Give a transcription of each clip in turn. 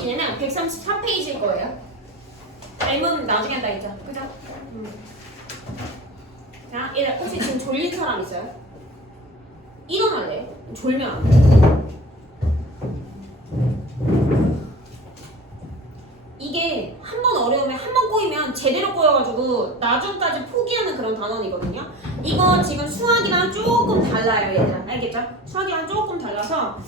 페이지냐면 134페이지일 거예요. M은 나중에 한다 했죠. 그죠? 자, 얘들 혹시 지금 졸린 사람 있어요? 일어날래요? 졸면 안 돼. 이게 한 번 어려우면 한 번 꼬이면 제대로 꼬여가지고 나중까지 포기하는 그런 단원이거든요. 이거 지금 수학이랑 조금 달라요, 얘들아. 알겠죠? 수학이랑 조금 달라서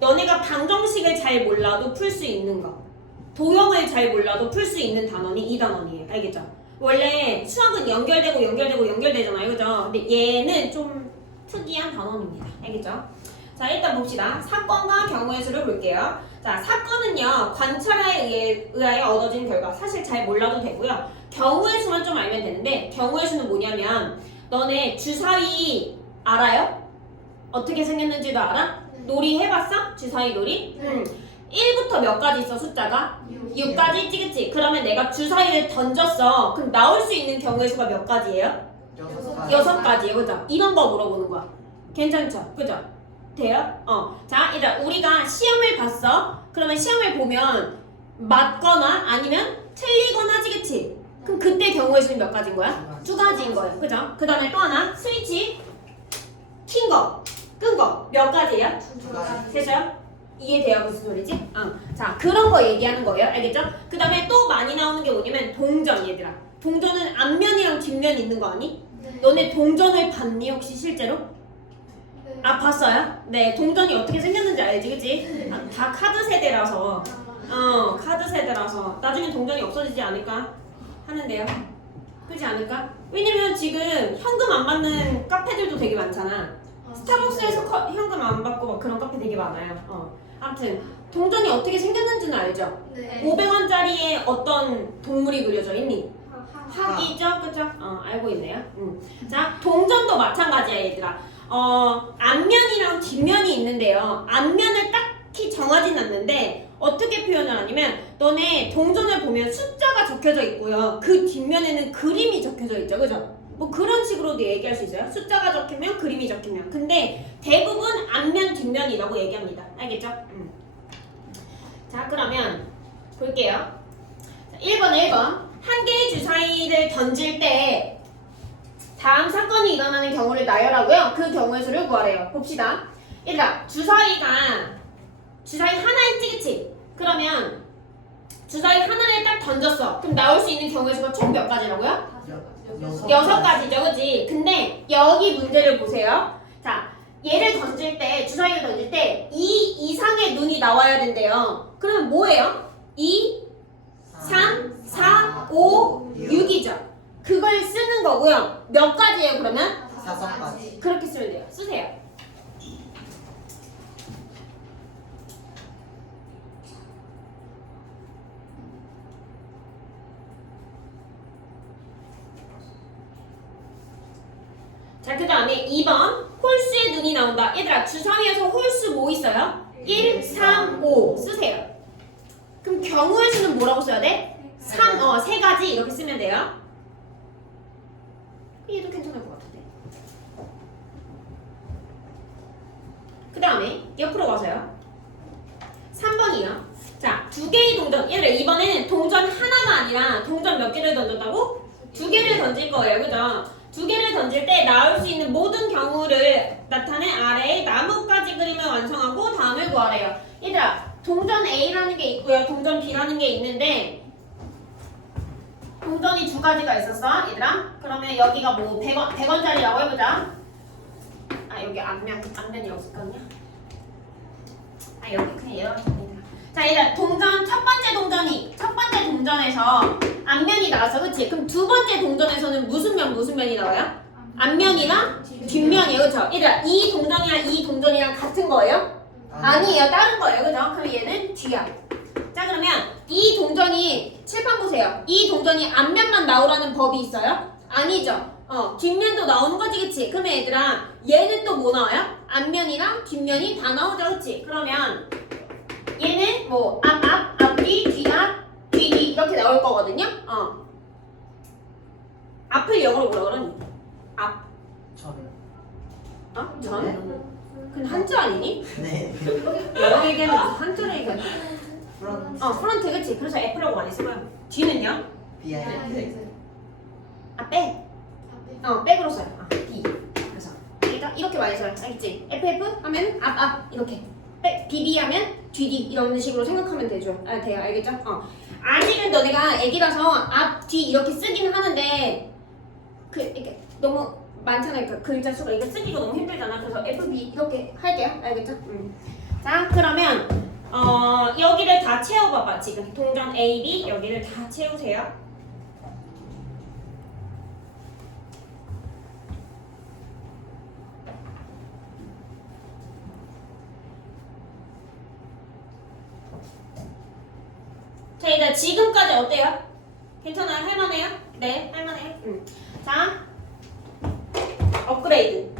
너네가 방정식을 잘 몰라도 풀 수 있는 거, 도형을 잘 몰라도 풀 수 있는 단원이 이 단원이에요. 알겠죠? 원래 수학은 연결되잖아요, 그죠? 근데 얘는 좀 특이한 단원입니다. 알겠죠? 자, 일단 봅시다. 사건과 경우의 수를 볼게요. 자, 사건은요, 관찰에 의하여 얻어진 결과. 사실 잘 몰라도 되고요. 경우의 수만 좀 알면 되는데, 경우의 수는 뭐냐면, 너네 주사위 알아요? 어떻게 생겼는지도 알아? 놀이 해봤어? 주사위 놀이? 1부터 몇 가지 있어, 숫자가? 6까지 있지, 그치? 그러면 내가 주사위를 던졌어. 그럼 나올 수 있는 경우의 수가 몇 가지예요? 6가지예요, 그죠? 이런 거 물어보는 거야. 괜찮죠? 그죠? 돼요? 자, 일단 우리가 시험을 봤어. 그러면 시험을 보면 맞거나 아니면 틀리거나 하지, 그치? 그럼 그때 경우의 수는 몇 가지인 거야? 2가지인 거예요. 그죠? 그 다음에 또 하나, 스위치 킨 거, 끈 거 몇 가지예요? 2가지. 되죠? 이해돼요? 무슨 소리지? 자, 그런 거 얘기하는 거예요. 알겠죠? 그 다음에 또 많이 나오는 게 뭐냐면 동전, 얘들아. 동전은 앞면이랑 뒷면 있는 거 아니? 너네 동전을 봤니? 혹시 실제로? 아, 봤어요? 네, 동전이 어떻게 생겼는지 알지, 그치? 다 카드 세대라서. 카드 세대라서. 나중에 동전이 없어지지 않을까 하는데요. 그렇지 않을까? 왜냐면 지금 현금 안 받는 카페들도 되게 많잖아. 스타벅스에서 현금 안 받고 막 그런 카페 되게 많아요. 아무튼 동전이 어떻게 생겼는지는 알죠? 네. 500원짜리에 어떤 동물이 그려져 있니? 학이죠? 그죠? 알고 있네요. 자, 동전도 마찬가지야, 얘들아. 앞면이랑 뒷면이 있는데요. 앞면을 딱히 정하진 않는데 어떻게 표현을 하냐면 너네 동전을 보면 숫자가 적혀져 있고요. 그 뒷면에는 그림이 적혀져 있죠. 그죠? 뭐 그런 식으로도 얘기할 수 있어요. 숫자가 적히면 그림이 적히면. 근데 대부분 앞면 뒷면이라고 얘기합니다. 알겠죠? 자, 그러면 볼게요. 자, 1번 한 개의 주사위를 던질 때 다음 사건이 일어나는 경우를 나열하고요. 그 경우의 수를 구하래요. 봅시다. 얘들아, 주사위 하나 있지, 그치? 그러면 주사위 하나를 딱 던졌어. 그럼 나올 수 있는 경우의 수가 총 몇 가지라고요? 6가지죠, 그치? 근데 여기 문제를 보세요. 자, 얘를 던질 때, 주사위를 던질 때 2 이상의 눈이 나와야 된대요. 그러면 뭐예요? 2, 3, 4, 5, 6이죠. 그걸 쓰는 거고요. 몇 가지예요, 그러면? 5가지. 그렇게 쓰면 돼요. 쓰세요. 자, 그 다음에 2번 홀수의 눈이 나온다. 얘들아, 주사위에서 홀수 뭐 있어요? 1, 3, 5 쓰세요. 그럼 경우의 수는 뭐라고 써야 돼? 3가지 이렇게 쓰면 돼요. 얘도 괜찮을 것 같은데. 그 다음에 옆으로 가서요. 3번이요. 자, 2개의 동전. 얘들아, 이번에는 동전 하나가 아니라 동전 몇 개를 던졌다고? 2개를 던질 거예요. 그죠? 2개를 던질 때 나올 수 있는 모든 경우를 나타낸 아래의 나뭇가지 그림을 완성하고 다음을 구하래요. 얘들아, 동전 A라는 게 있고요. 동전 B라는 게 있는데 동전이 2가지가 있었어, 얘들아. 그러면 여기가 뭐 100원짜리라고 해보자. 여기 앞면이라고 썼거든요. 여기 그냥 얘가 자, 얘들아, 첫 번째 동전에서 앞면이 나왔어, 그치? 그럼 두 번째 동전에서는 무슨 면이 나와요? 앞면이랑 뒷면이에요, 그쵸? 얘들아, 이 동전이랑 이 동전이랑 같은 거예요? 아니에요, 다른 거예요, 그죠? 그럼 얘는 뒤야. 자, 그러면 이 동전이 칠판 보세요. 이 동전이 앞면만 나오라는 법이 있어요? 아니죠. 뒷면도 나오는 거지, 그치? 그러면 얘들아, 얘는 또 뭐 나와요? 앞면이랑 뒷면이 다 나오죠, 그치? 그러면 얘는 뭐 앞뒤, 뒤 이렇게 나올 거거든요. 앞을 영어로 뭐라 그러니? 앞. 전? 그건 한자 아니니? 네. 영어 얘기하면 무슨 한자를 얘기하니? 프런트 그치? 그래서 F라고 많이 쓰고요. 뒤는요? BI. 빼. 백으로 써요. B. 그래서 그러니까 이렇게 많이 써요. 알겠지? FF 하면 앞 이렇게. BB 하면 뒤 이런 식으로 생각하면 되죠. 돼요. 알겠죠? 아직은 너네가 애기라서 앞, 뒤 이렇게 쓰긴 하는데 이렇게 너무 많잖아요. 그 글자 수가 이거 쓰기가 너무 힘들잖아. 그래서 FB 이렇게 할게요. 알겠죠? 자, 그러면 여기를 다 채워봐봐. 지금 동전 A, B 여기를 다 채우세요. 자, 일단 지금까지 어때요? 괜찮아요? 할만해요? 네, 할만해요. 자, 업그레이드.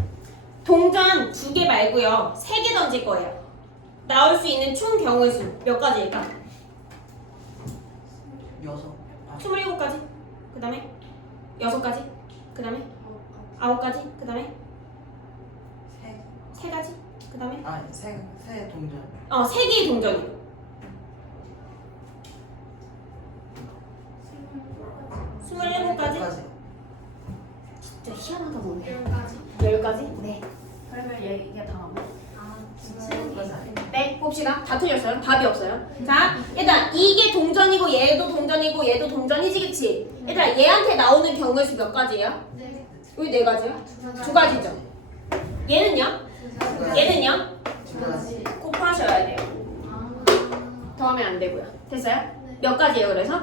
동전 2개 말고요. 3개 던질 거예요. 나올 수 있는 총 경우의 수 몇 가지일까? 27가지. 그 다음에 6가지. 그 다음에 9가지. 그 다음에 3가지. 그 다음에 세 동전. 3개의 동전이요. 27가지? 진짜 희한하다 보네. 10가지? 네. 그러면 얘가 다 나오네. 네, 봅시다. 다 틀렸어요. 답이 없어요. 자, 일단 이게 동전이고 얘도 동전이고 얘도 동전이지, 그치? 일단 얘한테 나오는 경우의 수 몇 가지예요? 왜 4가지요? 2가지죠. 얘는요? 얘는요? 곱하셔야 돼요. 더하면 안 되고요. 됐어요? 몇 가지예요, 그래서?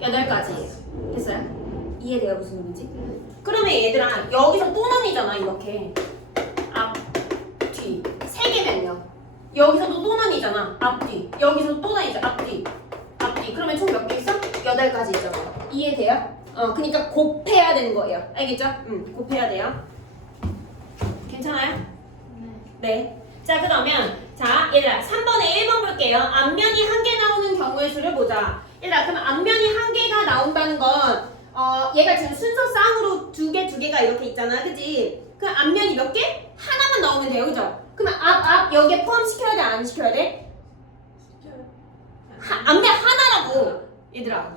8가지예요. 됐어요? 이해돼요, 무슨 의미인지? 그러면 얘들아, 여기서 또 나뉘잖아, 이렇게. 앞, 뒤. 3개면요. 여기서도 또 나뉘잖아. 앞, 뒤. 여기서 또 나뉘죠. 앞, 뒤. 앞, 뒤. 그러면 총 몇 개 있어? 8가지 있죠. 이해돼요? 그러니까 곱해야 되는 거예요. 알겠죠? 곱해야 돼요. 괜찮아요? 네. 자, 그러면 자, 얘들아 3번에 1번 볼게요. 앞면이 1개 나오는 경우의 수를 보자. 얘들아, 그럼 앞면이 1개가 나온다는 건 얘가 지금 순서 쌍으로 2개가 이렇게 있잖아. 그치? 그 앞면이 몇 개? 하나만 나오면 돼요. 그죠? 그러면 앞 여기에 포함시켜야 돼? 안 시켜야 돼? 앞면 하나라고. 얘들아.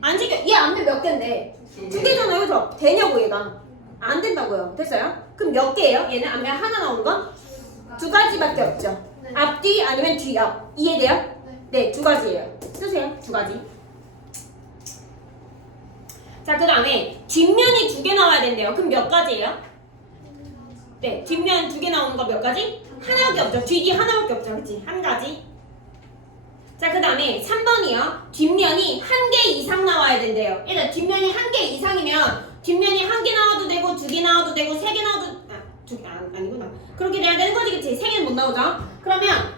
안 시켜. 얘 앞면 몇 개인데? 2개잖아요. 그죠? 되냐고 얘가. 안 된다고요. 됐어요? 그럼 몇 개예요? 얘는 앞면 하나 나오는 건? 2가지밖에 없죠. 앞뒤 아니면 뒤앞. 이해돼요? 네, 2가지예요. 쓰세요. 2가지. 자, 그 다음에 뒷면이 2개 나와야 된대요. 그럼 몇 가지예요? 네, 뒷면 2개 나오는 거 몇 가지? 하나밖에 없죠. 뒤 하나밖에 없죠. 그치? 한 가지. 자, 그 다음에 3번이요. 뒷면이 1개 이상 나와야 된대요. 일단 뒷면이 1개 이상이면 뒷면이 1개 나와도 되고 2개 나와도 되고 3개 나와도 아니구나. 그렇게 돼야 되는 거지, 그치? 3개는 못 나오죠? 그러면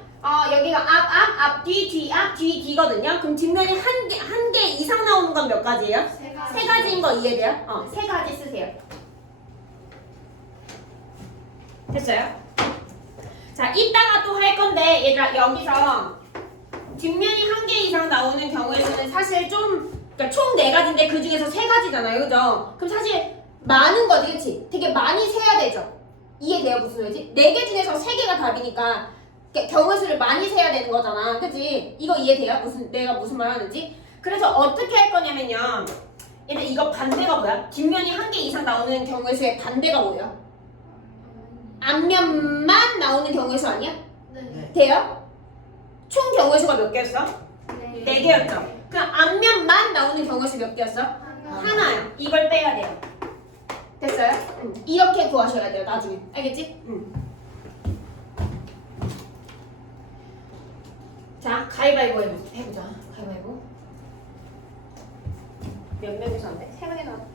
여기가 앞, 뒤, 앞, 뒤, 뒤거든요. 그럼 뒷면이 한 개 이상 나오는 건 몇 가지예요? 3가지인 거 이해돼요? 3가지 쓰세요. 됐어요? 자, 이따가 또 할 건데 얘들아, 여기서 뒷면이 1개 이상 나오는 경우에는 사실 그러니까 총 4가지인데 그 중에서 3가지잖아요. 그죠? 그럼 사실 많은 거지, 그치? 되게 많이 세야 되죠? 이해돼요? 무슨 소리지? 4개 중에서 3개가 답이니까 경우의 수를 많이 세야 되는 거잖아. 그치? 이거 이해돼요? 내가 무슨 말 하는지? 그래서 어떻게 할 거냐면요. 얘들 이거 반대가 뭐야? 뒷면이 1개 이상 나오는 경우의 수의 반대가 뭐예요? 앞면만 나오는 경우의 수 아니야? 네. 돼요? 총 경우의 수가 몇 개였어? 4개였죠? 그럼 앞면만 나오는 경우의 수 몇 개였어? 하나요. 이걸 빼야 돼요. 됐어요? 이렇게 구하셔야 돼요, 나중에. 알겠지? 자, 가위바위보 해보자. 가위바위보. 몇 명이서 안 돼? 3명이서?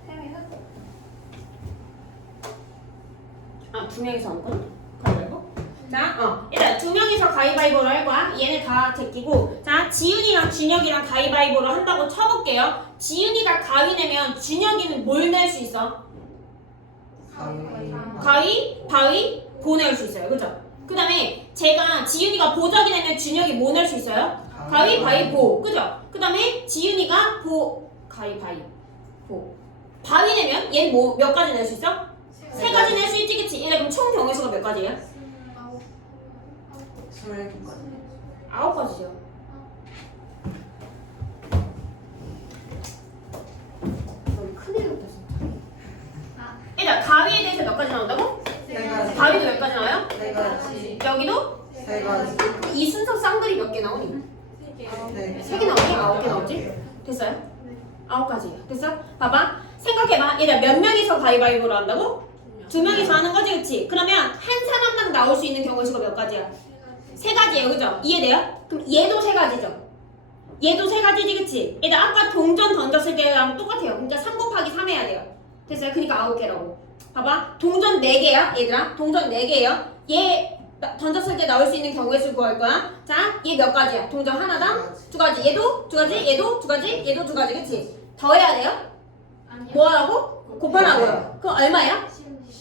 2명이서 하는구나. 가위바위보. 자, 일단 2명이서 가위바위보를 할 거야. 얘네 다 제끼고. 자, 지윤이랑 준혁이랑 가위바위보를 한다고 쳐볼게요. 지윤이가 가위 내면 준혁이는 뭘 낼 수 있어? 가위바위보 낼 수 있어요. 그죠? 그 다음에 지윤이가 보자기 내면 준혁이 뭐 낼 수 있어요? 가위바위보. 그죠? 그 다음에 지윤이가 가위바위보. 바위 내면 얘는 몇 가지 낼 수 있어? 3가지 낼 수 있지, 그치? 그럼 총 경우의 수가 몇 가지예요? 27가지. 9가지죠. 몇 가지 나온다고? 세 가지. 가위도 몇 가지 나와요? 세 가지. 여기도? 세 가지. 이 순서 쌍들이 몇 개 나오니? 네. 3개 나오니? 9개 나오지? 됐어요? 9가지예요. 됐어? 봐봐. 생각해봐. 얘들아 몇 명이서 가위바위보를 한다고? 2명이서 하는 거지, 그치? 그러면 한 사람당 나올 수 있는 경우의 수가 몇 가지야? 3가지예요, 그죠? 이해돼요? 그럼 얘도 3가지죠? 얘도 3가지지, 그치? 얘들 아까 동전 던졌을 때랑 똑같아요. 그러니까 3 곱하기 3 해야 돼요. 됐어요? 그러니까 9개라고. 봐봐. 동전 4개야, 얘들아. 동전 4개예요. 얘 던졌을 때 나올 수 있는 경우의 수 구할 거야. 자, 얘 몇 가지야? 동전 하나당 2가지. 얘도 2가지, 얘도 2가지, 얘도 2가지, 그치? 더 해야 돼요? 뭐 하라고? 곱하라고요. 그럼 얼마야?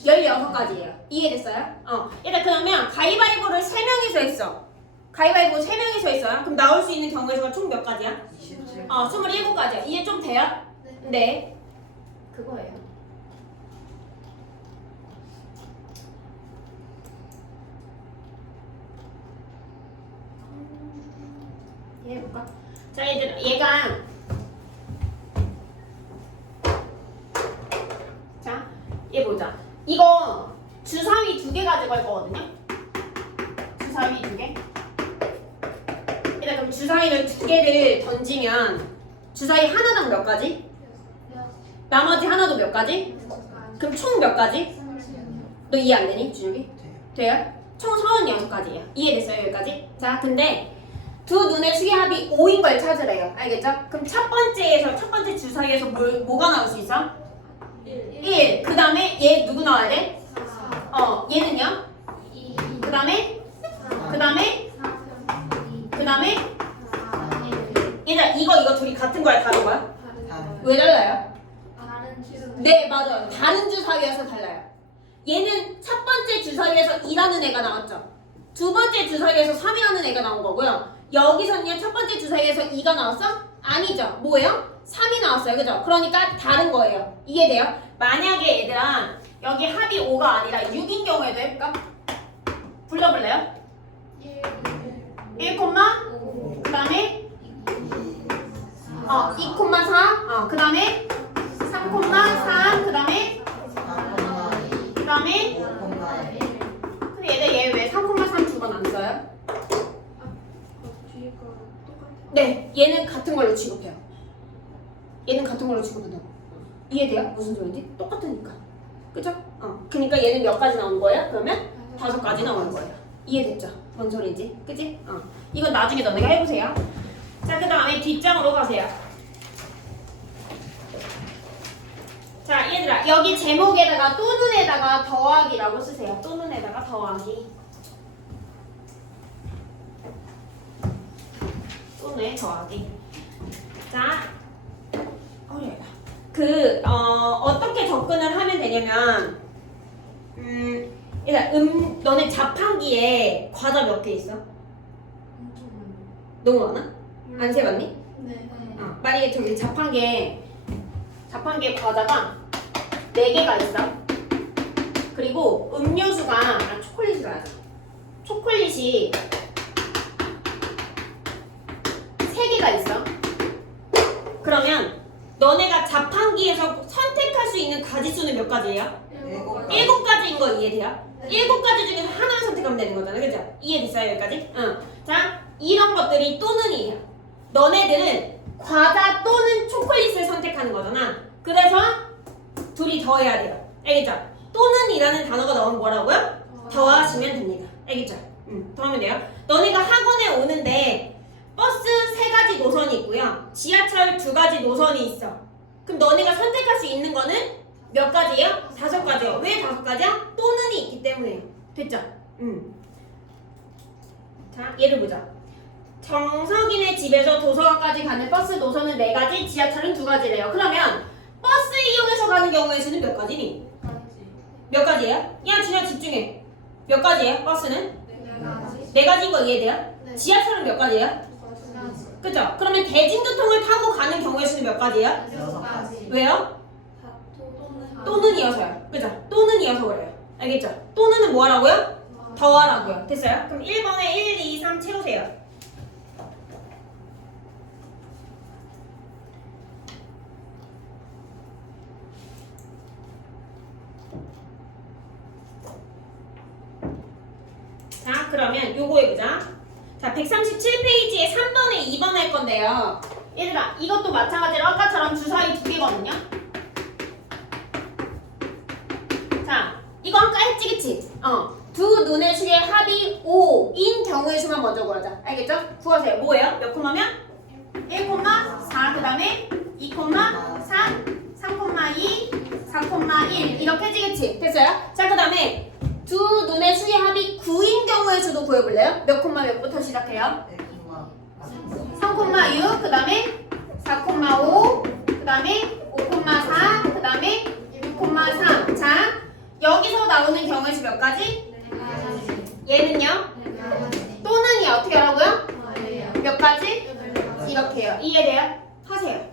16가지예요. 이해됐어요? 일단 그러면 가위바위보를 3명이서 했어. 가위바위보 3명이서 했어요. 그럼 나올 수 있는 경우의 수가 총 몇 가지야? 27. 27가지야. 이해 좀 돼요? 네. 그거예요. 이해해볼까? 자, 얘가 자, 얘 보자. 이거 주사위 2개 가지고 할 거거든요. 주사위 2개. 일단 그럼 주사위를 2개를 던지면 주사위 하나당 몇 가지? 나머지 하나도 몇 가지? 그럼 총 몇 가지? 너 이해 안 되니? 준혁이? 돼요? 총 36가지예요. 이해됐어요? 여기까지? 자, 근데 두 눈의 수의 합이 5인 걸 찾으래요. 알겠죠? 그럼 첫 번째 주사위에서 뭐가 나올 수 있어? 1. 그 다음에 얘 누구 나와야 돼? 얘는요? 그 다음에? 얘들아 이거 둘이 같은 거야? 다른 거야? 왜 달라요? 네, 맞아요. 다른 주사위여서 달라요. 얘는 첫 번째 주사위에서 2라는 애가 나왔죠. 두 번째 주사위에서 3이라는 애가 나온 거고요. 여기서는요, 첫 번째 주사위에서 2가 나왔어? 아니죠. 뭐예요? 3이 나왔어요. 그죠? 그러니까 다른 거예요. 이해돼요? 만약에 얘들아, 여기 합이 5가 아니라 6인 경우에도 해볼까? 불러볼래요? 1, 그 다음에 2,4 그 다음에 3,3 그 다음에 근데 얘 왜 3,3 두 번 안 써요? 네, 얘는 같은 걸로 취급해요. 얘는 같은 걸로 취급한다고. 이해돼요? 무슨 소리인지? 똑같으니까. 그죠? 그러니까 얘는 몇 가지 나오는 거예요? 그러면 5가지 나오는 거예요. 이해됐죠? 뭔 소리인지? 그지? 이건 나중에 너네가 해보세요. 자, 그 다음에 뒷장으로 가세요. 자, 얘들아, 여기 제목에다가 또는에다가 더하기라고 쓰세요. 또는에다가 더하기. 또는 더하기. 자, 어떻게 접근을 하면 되냐면, 일단 너네 자판기에 과자 몇 개 있어? 너무 많아? 안 세봤니? 네. 만약에 저기 자판기에 과자가 4개가 있어. 그리고 음료수가 초콜릿이라 하자. 초콜릿이 3개가 있어. 그러면 너네가 자판기에서 선택할 수 있는 가지수는 몇 가지예요? 7가지인 거 이해돼요? 7가지 중에서 하나만 선택하면 되는 거잖아, 그죠? 이해됐어요, 여기까지? 자, 이런 것들이 또는이에요. 너네들은 과자 또는 초콜릿을 선택하는 거잖아. 그래서 둘이 더해야 돼요. 알겠죠? 또는이라는 단어가 나오면 뭐라고요? 더하시면 됩니다. 알겠죠? 더하면 돼요. 너네가 학원에 오는데 버스 3가지 노선이 있고요. 지하철 2가지 노선이 있어. 그럼 너네가 선택할 수 있는 거는 몇 가지예요? 5가지요. 왜 5가지야? 또는이 있기 때문에요. 됐죠? 자, 예를 보자. 정석이네 집에서 도서관까지 가는 버스 노선은 4가지, 지하철은 2가지래요. 그러면 버스 이용해서 가는 경우의 수는 몇 가지니? 몇 가지예요? 야, 준야 집중해. 몇 가지예요? 버스는? 4가지인 거 이해돼요? 네. 지하철은 몇 가지예요? 그죠? 그러면 대중교통을 타고 가는 경우의 수는 몇 가지예요? 6가지. 왜요? 또는이어서요. 그죠? 또는이어서 그래요. 알겠죠? 또는은 뭐 하라고요? 더하라고요. 됐어요? 그럼 1번에 1, 2, 3 채우세요. 그러면 요거 해보자. 자, 137페이지에 3번에 2번 할 건데요. 얘들아, 이것도 마찬가지로 아까처럼 주사위 2개거든요. 자, 이거 아까 했지, 그치? 두 눈의 수의 합이 5인 경우의 수만 먼저 구하자. 알겠죠? 구하세요. 뭐예요? 몇 콤마면? 1,4, 그 다음에 2,3, 3,2, 4,1 이렇게 해지겠지? 됐어요? 자, 그 다음에 두 눈의 수의 합이 9인 경우의 수도 구해볼래요? 몇 콤마 몇부터 시작해요? 3,6, 그 다음에 4,5, 그 다음에 5,4, 그 다음에 6,3. 자, 여기서 나오는 경우의 수 몇 가지? 얘는요? 또는이 어떻게 하라고요? 몇 가지? 이렇게 해요. 이해돼요? 하세요.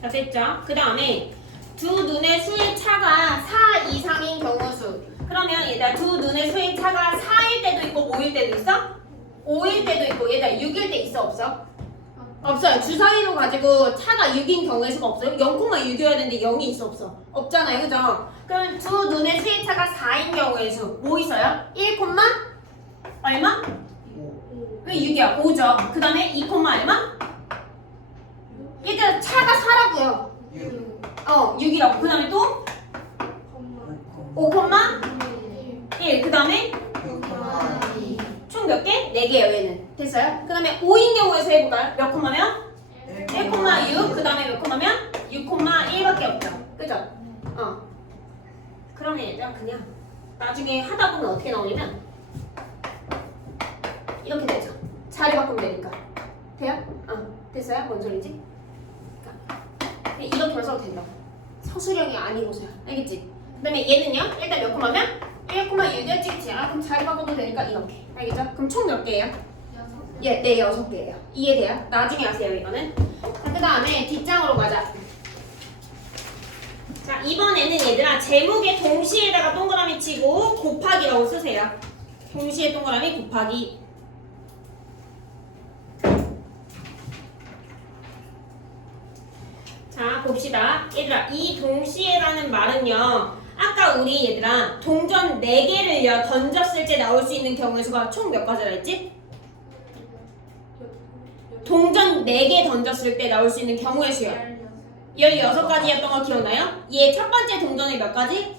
자, 됐죠? 그 다음에 두 눈의 수의 차가 4 이상인 경우 수. 그러면 얘들아, 두 눈의 수의 차가 4일 때도 있고 5일 때도 있어? 5일 때도 있고 얘들아 6일 때 있어 없어? 없어요. 주사위로 가지고 차가 6인 경우의 수가 없어요. 0,6이어야 되는데 0이 있어 없어? 없잖아요. 그죠? 그럼 두 눈의 수의 차가 4인 경우의 수 뭐 있어요? 1, 얼마? 왜 6이야? 5죠. 그 다음에 2, 얼마? 얘들아 차가 4라고요. 6이라고. 그 다음에 또 5,1. 그 다음에 총 몇 개? 4개예요 얘는. 됐어요? 그 다음에 5인 경우에서 해볼까요? 몇 콤마면? 1,6. 그 다음에 몇 콤마면? 6,1밖에 없죠. 그죠? 그러면 얘들아 그냥 나중에 하다 보면 어떻게 나오냐면 이렇게 되죠. 자리 바꾸면 되니까. 돼요? 됐어요? 뭔 소리지? 이렇게 써도 된다. 서술형이 아니고서야. 알겠지? 그 다음에 얘는요? 일단 몇 콤마면? 1,6이었지? 그럼 자리 바꿔도 되니까 이렇게. 알겠죠? 그럼 총 몇 개예요? 예, 네, 6개예요. 이해돼요? 나중에 하세요, 이거는. 자, 그 다음에 뒷장으로 가자. 자, 이번에는 얘들아, 제목에 동시에다가 동그라미 치고 곱하기라고 쓰세요. 동시에 동그라미 곱하기. 자, 봅시다. 얘들아, 이 동시에라는 말은요. 아까 우리 얘들아 동전 4개를요 던졌을 때 나올 수 있는 경우의 수가 총 몇 가지라 했지? 동전 4개 던졌을 때 나올 수 있는 경우의 수요. 16가지였던 거 기억나요? 얘 첫 번째 동전이 몇 가지?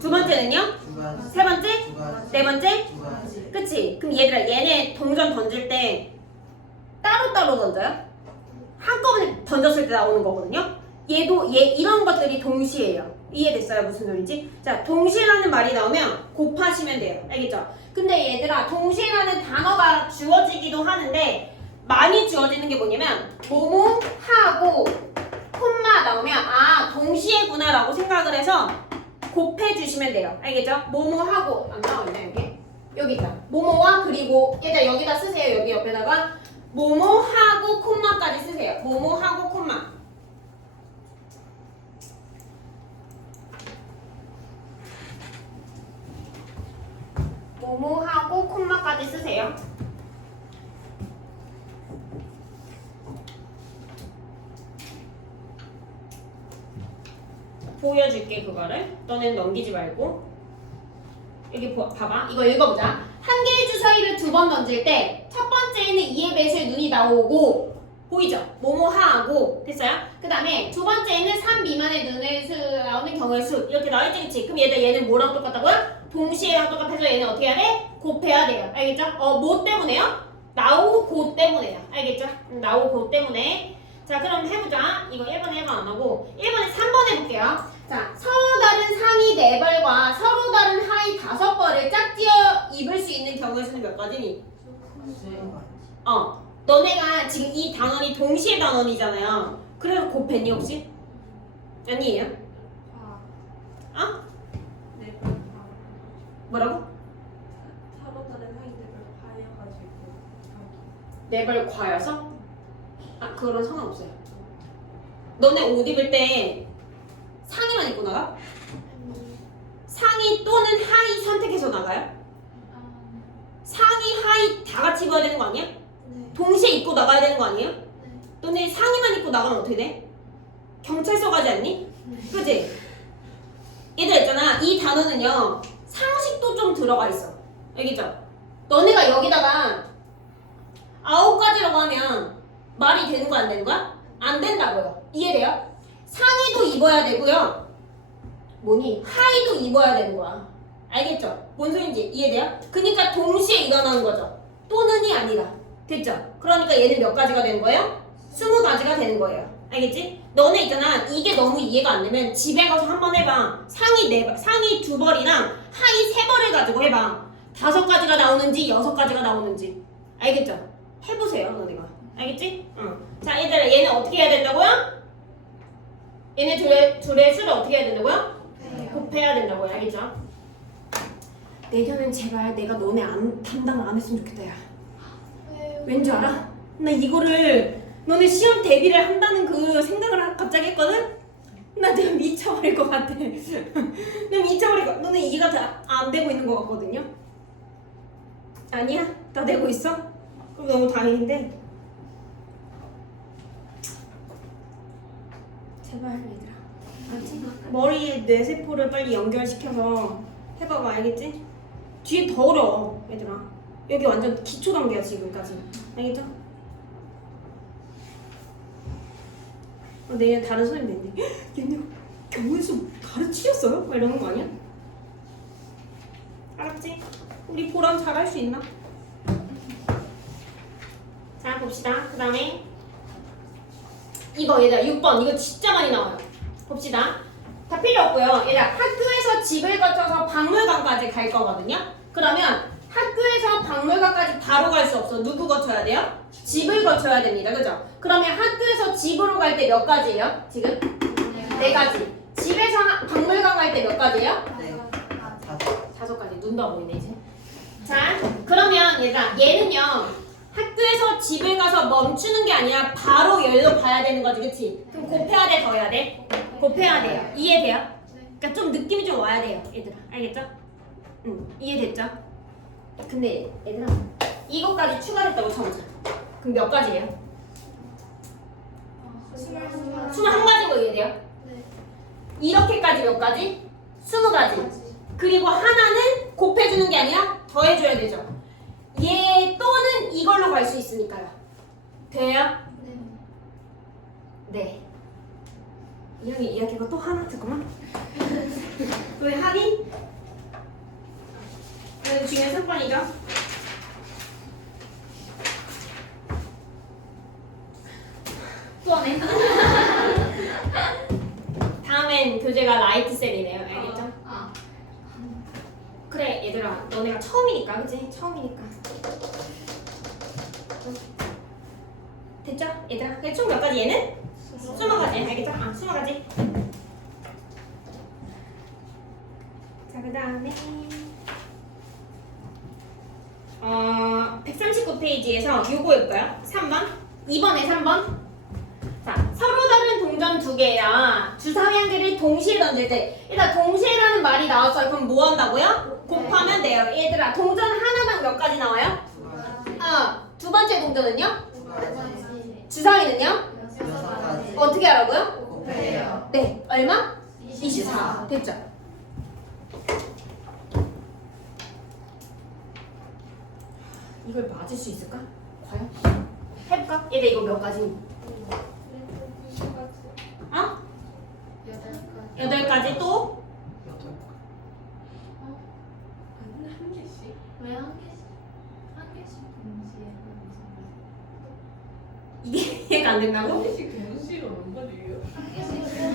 두 번째는요? 세 번째? 네 번째? 그치? 그럼 얘들아 얘네 동전 던질 때 따로따로 던져요? 한꺼번에 던졌을 때 나오는 거거든요? 얘도 얘 이런 것들이 동시에요. 이해됐어요? 무슨 소리지? 자, 동시에라는 말이 나오면 곱하시면 돼요. 알겠죠? 근데 얘들아 동시에라는 단어가 주어지기도 하는데 많이 주어지는 게 뭐냐면 뭐뭐 하고 콤마 나오면 아 동시에구나 라고 생각을 해서 곱해주시면 돼요. 알겠죠? 뭐뭐 하고 안 나오네 여기? 여기 있다. 뭐뭐와 그리고 얘들아 여기다 쓰세요. 여기 옆에다가 뭐뭐 하고 콤마까지 쓰세요. 뭐뭐 하고 콤마. 뭐뭐 하고 콤마까지 쓰세요. 보여줄게 그거를. 너는 넘기지 말고. 여기 봐봐. 이거 읽어보자. 한 개의 주사위를 2번 던질 때 첫 번째에는 2의 배수의 눈이 나오고 보이죠? 뭐뭐 하고 됐어요? 그 다음에 두 번째에는 3 미만의 눈의 수 나오는 경우의 수 이렇게 나와있지 그치? 그럼 얘는 뭐랑 똑같다고요? 동시에랑 똑같아서 얘는 어떻게 해야 돼? 곱해야 돼요. 알겠죠? 뭐 때문에요? 나오고 때문에요. 알겠죠? 나오고 때문에. 자 그럼 해보자. 이거 1번에 1번 안 하고 1번에 3번 해볼게요. 자 서로 다른 상의 4벌과 서로 다른 하의 5벌을 짝지어 입을 수 있는 경우의 수는 몇 가지니? 너네가 지금 이 단원이 동시에 단원이잖아요. 그래서 곱했니 혹시? 아니에요? 뭐라고? 4번달에 상인들을 과여가지고 레벨 과여서? 아 그런 상관없어요. 너네 옷 입을 때 상의만 입고 나가? 상의 또는 하의 선택해서 나가요? 상의, 하의 다 같이 입어야 되는 거 아니야? 네. 동시에 입고 나가야 되는 거 아니에요? 네. 너네 상의만 입고 나가면 어떻게 돼? 경찰서 가지 않니? 그지? 얘들 있잖아. 이 단어는요 상식도 좀 들어가 있어. 알겠죠? 너네가 여기다가 9가지라고 하면 말이 되는 거야 안 되는 거야? 안 된다고요. 이해돼요? 상의도 입어야 되고요. 뭐니? 하의도 입어야 되는 거야. 알겠죠? 뭔 소린지 이해돼요? 그러니까 동시에 일어나는 거죠. 또는이 아니라. 됐죠? 그러니까 얘는 몇 가지가 되는 거예요? 20가지가 되는 거예요. 알겠지? 너네 있잖아. 이게 너무 이해가 안 되면 집에 가서 한번 해봐. 상의 2벌이랑 하의 3벌을 가지고 해봐. 5가지가 나오는지 6가지가 나오는지. 알겠죠? 해보세요, 너네가. 알겠지? 응. 자, 얘들아, 얘는 어떻게 해야 된다고요? 얘네 둘의 수를 어떻게 해야 된다고요? 곱해야 된다고요. 알겠죠? 내년엔 제발 내가 너네 담당을 안 했으면 좋겠다, 야. 왠지 알아? 나 이거를 너네 시험 대비를 한다는 그 생각을 갑자기 했거든? 나 내가 미쳐버릴 것 같아. 나 미쳐버릴 것 같아. 너네 이해가 다 안 되고 있는 것 같거든요? 아니야? 다 되고 있어? 그럼 너무 다행인데. 제발 얘들아. 알았지? 머리에 뇌세포를 빨리 연결시켜서 해봐봐. 알겠지? 뒤에 더 어려워 얘들아. 여기 완전 기초 단계야 지금까지. 알겠죠? 내일 다른 선생님 되는데 얘네 교무에서 가르치셨어요? 막 이러는 거 아니야? 알았지? 우리 보람 잘할 수 있나? 자 봅시다. 그 다음에 이거 얘들아 6번 이거 진짜 많이 나와요. 봅시다. 다 필요 없고요. 얘들아 학교에서 집을 거쳐서 박물관까지 갈 거거든요. 그러면 학교에서 박물관까지 바로 갈 수 없어. 누구 거쳐야 돼요? 집을 거쳐야 됩니다. 그죠? 그러면 학교에서 집으로 갈 때 몇 가지예요? 지금? 4가지. 집에서 박물관 갈 때 몇 가지예요? 네. 5가지. 눈도 안 보이네 이제. 자, 그러면 얘들아 얘는요 학교에서 집을 가서 멈추는 게 아니라 바로 여기로 가야 되는 거지, 그치? 그럼 곱해야 돼, 더해야 돼? 곱해야 돼요. 이해돼요? 그러니까 좀 느낌이 좀 와야 돼요, 얘들아. 알겠죠? 응, 이해됐죠? 근데 얘들아 이것까지 추가됐다고 쳐보자. 그럼 몇 가지예요? 21가지인 거 이해돼요? 이렇게까지 몇 가지? 20가지. 그리고 하나는 곱해주는 게 아니라 더해줘야 되죠. 얘 또는 이걸로 갈 수 있으니까요. 돼요? 네. 이 형이 이야기가 또 하나 잠깐만. 왜 하니? 이거 중요한 사건이죠. 또 하네. 다음엔 교재가 라이트셀이네요. 알겠죠? 그래 얘들아 너네가 처음이니까 그치? 처음이니까 됐죠? 얘들아 그래 총 몇 가지 얘는? 20가지 알겠죠? 20가지. 자 그 다음에 139페이지에서 요거 읽을까요? 3번 2번에 3번. 자, 서로 다른 동전 2개야. 주사위 1개를 동시에 던질 때 일단 동시에라는 말이 나왔어요. 그럼 뭐 한다고요? 곱하면 돼요. 얘들아 동전 하나당 몇 가지 나와요? 두 번째 동전은요? 주사위는요? 어떻게 하라고요? 곱해요. 네, 얼마? 24. 됐죠? 이걸 맞을 수 있을까? 과연? 해볼까? 얘들 이거 몇 가지? 8가지 또? 한 개씩. 이게 이해가 안 된다고? 동시로 몇 번이에요?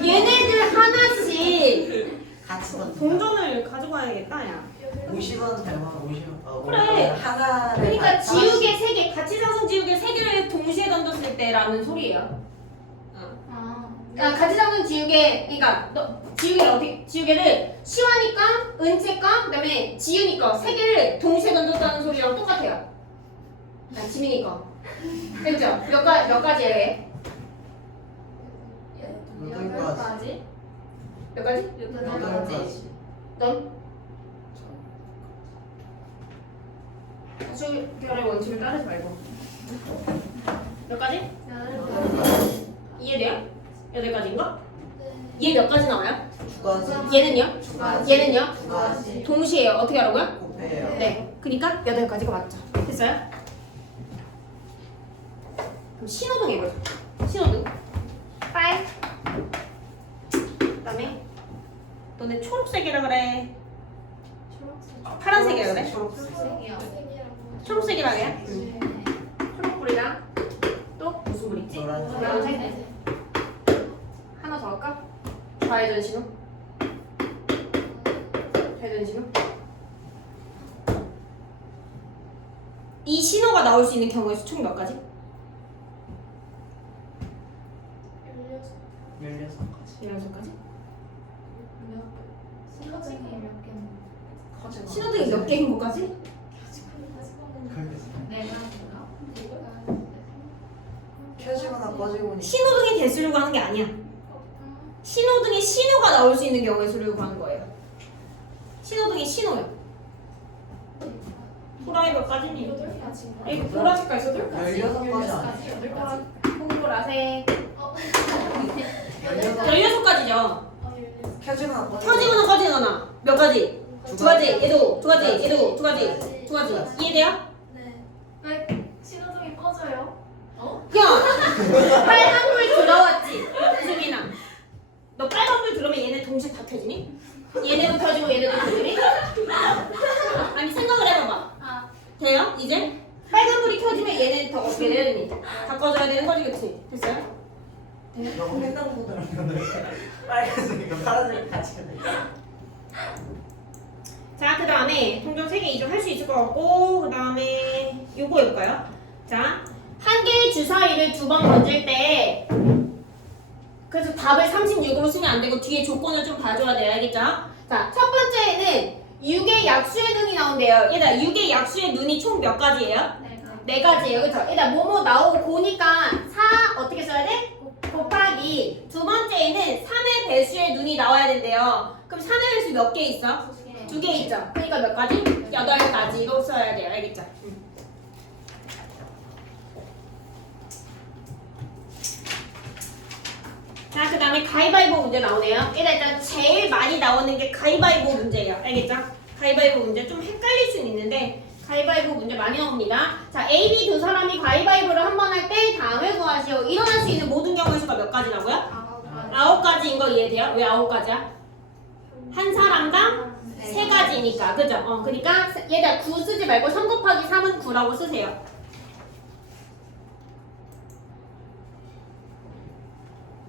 얘네들 하나씩 같이 던져. 동전을 가져가야겠다 야. 50원 되면 50원. 그래. 하나. 그러니까 지우개 3개 같이 사선 지우개 3개를 동시에 던졌을 때라는 소리예요. 같이 잡는 지우개, 그러니까 지우개를 시화니까, 은채가, 그 다음에 지우니까 세 개를 동시에 던졌다는 소리랑 똑같아요. 아, 지민이가. 됐죠? 몇 가지예요, 얘? 여덟 가지. 몇 가지? 여덟 가지. 넌? 수결의 원칙을 따르지 말고. 몇 가지? 여덟 가지. 이해돼요? 8가지인가? 얘 몇 가지 나와요? 두 가지. 얘는요? 두 가지. 얘는요? 두 가지. 동시에요. 어떻게 하라고요? 곱해요. 네. 그니까 8가지가 맞죠. 됐어요? 그럼 신호등 해보자. 신호등. 빨. 그 다음에 너네 초록색이라 그래. 파란색이라 그래? 초록색. 초록색이라 그래? 초록불이랑 또 무슨 불 있지? 노란색. 노란색. 하나 더 할까? 좌회전 신호. 좌회전 신호. 이 신호가 나올 수 있는 경우의 수 총 몇 가지? 16가지. 16가지? 네. 신호등이 몇 개인 것까지? 켜지거나 꺼지고 신호등의 개수를 구하는 게 아니야. 신호등의 신호가 나올 수 있는 경우의 수를 구하는 거예요. 신호등이 신호요. 보라에 몇 가지니? 이거 보라 색깔 있어? 16가지 아니에요? 보라색. 16가지. 16가지죠. 켜지거나 꺼지고. 켜지거나 꺼지거나 몇 가지? 두 가지. 얘도 두 가지. 얘도 두 가지. 두 가지. 이해돼요? 신호등이 꺼져요? 야! 빨간불 들어왔지? 수빈아. 너 빨간불 들어오면 얘네 동시에 다 켜지니? 얘네도 켜지고 얘네도 켜지니? 아니 생각을 해봐봐. 돼요? 이제? 빨간불이 켜지면 얘네 더 어떻게 돼야 되니? 다 꺼져야 되는 거지, 그치? 됐어요? 너무 횡단보도라면 빨간색과 파란색 같이 해야 돼. 자, 그 다음에 동전 3개 이중 할 수 있을 것 같고, 그 다음에 요거 해볼까요? 자, 한 개의 주사위를 2번 던질 때, 그래서 답을 36으로 쓰면 안 되고 뒤에 조건을 좀 봐줘야 돼요. 알겠죠? 자, 첫 번째는 6의 약수의 눈이 나온대요. 얘들아, 6의 약수의 눈이 총 몇 가지예요? 4가지예요. 그쵸? 일단 뭐뭐 나오고 고니까 4 어떻게 써야 돼? 곱하기. 두 번째에는 3의 배수의 눈이 나와야 된대요. 그럼 3의 배수 몇 개 있어? 2개 있죠. 그러니까 몇 가지? 8가지로 써야 돼요. 알겠죠? 자, 그 다음에 가위바위보 문제 나오네요. 일단 제일 많이 나오는 게 가위바위보 문제예요. 알겠죠? 가위바위보 문제 좀 헷갈릴 수는 있는데 가위바위보 문제 많이 나옵니다. 자, A, B 두 사람이 가위바위보를 한 번 할 때 다음을 구하시오. 일어날 수 있는 모든 경우의 수가 몇 가지라고요? 9가지인 거 이해돼요? 왜 9가지야? 한 사람당 3가지니까. 그죠? 그러니까 얘들아 9 쓰지 말고 3 곱하기 3은 9라고 쓰세요.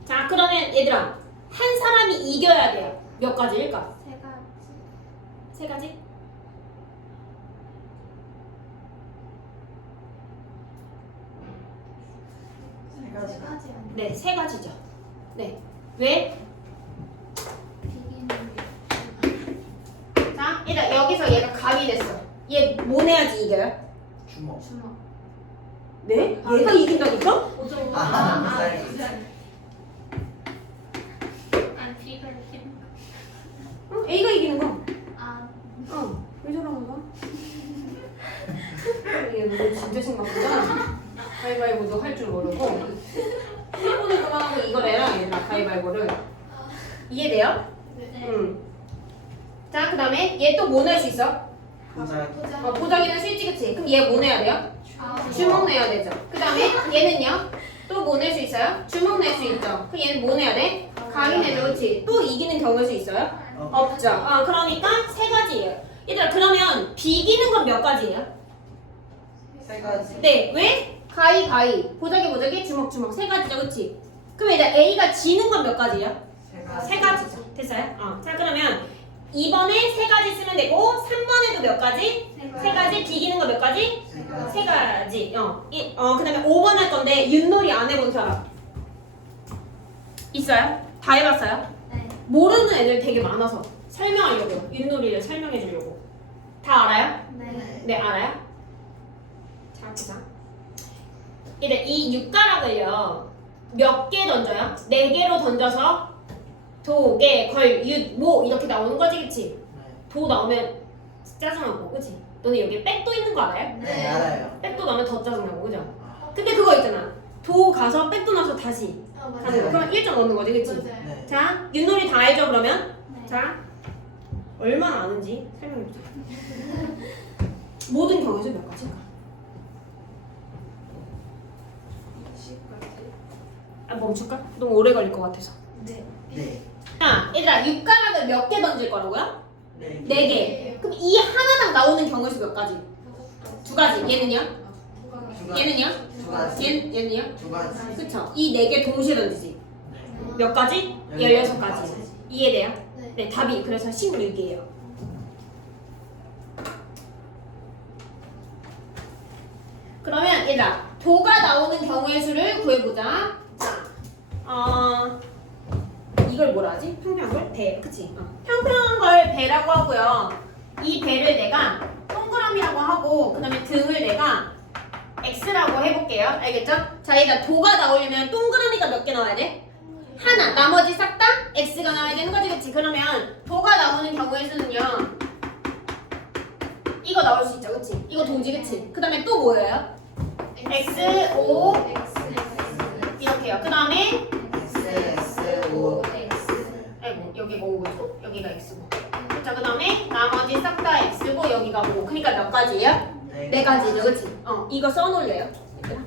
자, 그러면 얘들아 한 사람이 이겨야 돼요. 몇 가지일까? 3가지? 네, 3가지죠. 네. 왜? 자, 일단 여기서 얘가 갑이 됐어. 얘 뭐 내야지 이겨요? 주먹. 네? 얘가 이긴다니까? A가 이기는 거. 왜 저러는 거야? 얘 진짜 생각보다 가위바위보도 할 줄 모르고 1분을 그만하고 이걸 해라 얘들아 가위바위보를. 이해돼요? 자, 그 다음에 얘 또 뭐 낼 수 있어? 보자기 낼 수 있지, 그치? 그럼 얘 뭐 내야 돼요? 주먹 내야 되죠. 그 다음에 얘는요? 또 뭐 낼 수 있어요? 주먹 낼 수 있죠. 그럼 얘는 뭐 내야 돼? 가위 내죠, 그치? 또 이기는 경우일 수 있어요? 없죠. 그러니까 3가지예요. 얘들아, 그러면 비기는 건 몇 가지예요? 3가지. 네, 왜? 가위, 보자기, 주먹, 3가지죠, 그치? 그럼 얘들아, A가 지는 건 몇 가지예요? 3가지죠. 됐어요? 자, 그러면 2번에 3가지 쓰면 되고 3번에도 몇 가지? 3가지. 비기는 거 몇 가지? 3가지. 그 다음에 5번 할 건데 윷놀이 안 해본 사람 있어요? 다 해봤어요? 모르는 애들 되게 많아서 설명하려고요. 윷놀이를 설명해 주려고. 다 알아요? 네. 네, 알아요? 자, 보자. 이제 이 육가락을요, 몇 개 던져요? 4개로 던져서 도, 개, 걸, 윷, 모 이렇게 나오는 거지, 그치? 네. 도 나오면 짜증나고, 그치? 너네 여기 백도 있는 거 알아요? 네, 알아요. 백도 나오면 더 짜증나고, 그죠? 아, 근데 그거 있잖아. 도 가서 백도 나서 다시. 맞아요. 네. 그럼 1점 넣는 거지, 그치? 맞아요. 네. 자, 윷놀이 다 알죠, 그러면? 네. 자, 얼마나 아는지 설명해보자. 모든 경우에서 몇 가지일까? 20까지. 아, 멈출까? 너무 오래 걸릴 것 같아서. 네. 네. 자, 얘들아, 육가락을 몇 개 던질 거라고요? 네. 4개. 그럼 이 하나당 나오는 경우에서 몇 가지? 2가지. 얘는요? 두 가지. 얘는요? 두 가지. 얘는요? 두 가지. 그쵸? 이 4개 동시에 던지지. 네. 몇 가지? 16가지. 이해돼요? 네, 답이 그래서 16이에요. 그러면 얘들아, 도가 나오는 경우의 수를 구해보자. 자, 이걸 뭐라 하지? 평평한 걸? 배, 그치? 평평한 걸 배라고 하고요. 이 배를 내가 동그라미라고 하고, 그 다음에 등을 내가 x라고 해볼게요. 알겠죠? 자, 얘들아, 도가 나오려면 동그라미가 몇 개 나와야 돼? 하나. 나머지 싹 다 x가 나와야 되는 거지, 그치? 그러면 도가 나오는 경우의 수는요, 이거 나올 수 있죠, 그치? 이거 도지, 그치? 그 다음에 또 뭐예요? x, o 이렇게요. 그 다음에 S, O. 아이고 여기가 5고 여기가 x고. 그쵸? 그 다음에 나머지 싹 다 x고 여기가 5. 그러니까 몇 가지예요? 네. 4가지죠, 그치? 이거 써놓을래요? 얘들아?